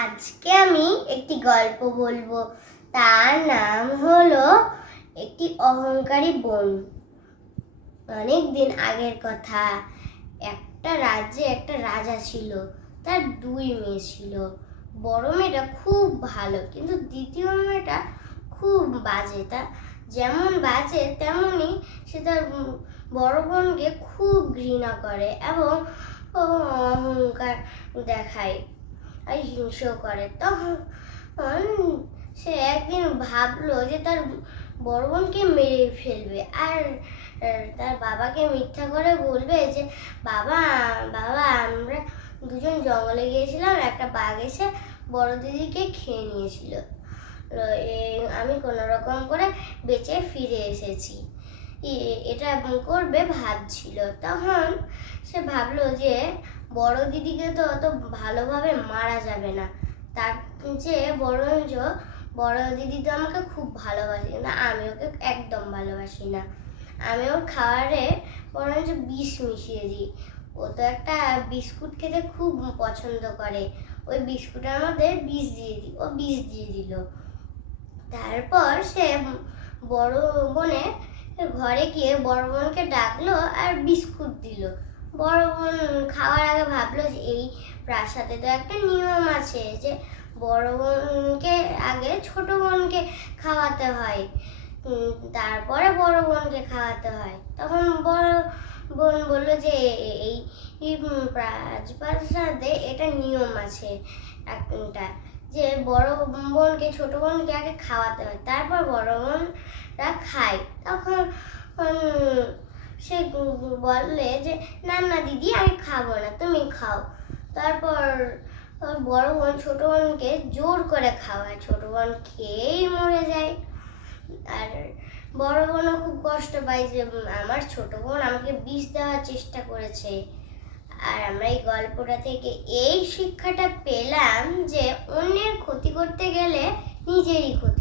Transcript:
আজকে আমি একটি গল্প বলবো। তার নাম হলো একটি অহংকারী বোন। অনেক দিন আগের কথা। একটা রাজ্যে একটা রাজা ছিল। তার দুই মেয়ে ছিল। বড় মেয়েটা খুব ভালো, কিন্তু দ্বিতীয় মেয়েটা খুব বাজে। তা যেমন বাজে তেমনই সে তার বড় বোনকে খুব ঘৃণা করে এবং অহংকার দেখায় আর হিংসেও করে। তখন সে একদিন ভাবলো যে তার বড় বোনকে মেরে ফেলবে আর তার বাবাকে মিথ্যা করে বলবে যে বাবা বাবা আমরা দুজন জঙ্গলে গিয়েছিলাম, একটা বাঘ এসে বড় দিদিকে খেয়ে নিয়েছিল, আমি কোনো রকম করে বেঁচে ফিরে এসেছি। এটা করবে ভাবছিল। তখন সে ভাবলো যে বড় দিদিকে তো অত ভালোভাবে মারা যাবে না, তার যে বরঞ্চ বড় দিদি তো আমাকে খুব ভালোবাসে, কিন্তু আমি ওকে একদম ভালোবাসি না। আমি ওর খাবারে বরঞ্চ বিষ মিশিয়ে দিই। ও তো একটা বিস্কুট খেতে খুব পছন্দ করে, ওই বিস্কুটের মধ্যে বিষ দিয়ে দিই, ও বিষ দিয়ে দিল। তারপর সে বড় বোনের ঘরে গিয়ে বড় বোনকে ডাকলো আর বিস্কুট দিল। বড় বোন খাওয়ার আগে ভাবলো যে এই প্রাসাদে তো একটা নিয়ম আছে যে বড় বোনকে আগে ছোট বোনকে খাওয়াতে হয়, তারপরে বড় বোনকে খাওয়াতে হয়। তখন বড় বোন বললো যে এই রাজপ্রাসাদে এটা নিয়ম আছে একটা, যে বড় বোনকে ছোট বোনকে আগে খাওয়াতে হয়, তারপর বড় বোনরা খায়। তখন সে বললে যে না না দিদি আমি খাবো না, তুমি খাও। তারপর বড় বোন ছোট বোনকে জোর করে খাওয়ায়, ছোট বোন খেয়েই মরে যায়। আর বড় বোনও খুব কষ্ট পায় যে আমার ছোট বোন আমাকে বিষ দেওয়ার চেষ্টা করেছে। আর আমরা এই গল্পটা থেকে এই শিক্ষাটা পেলাম যে অন্যের ক্ষতি করতে গেলে নিজেরই ক্ষতি।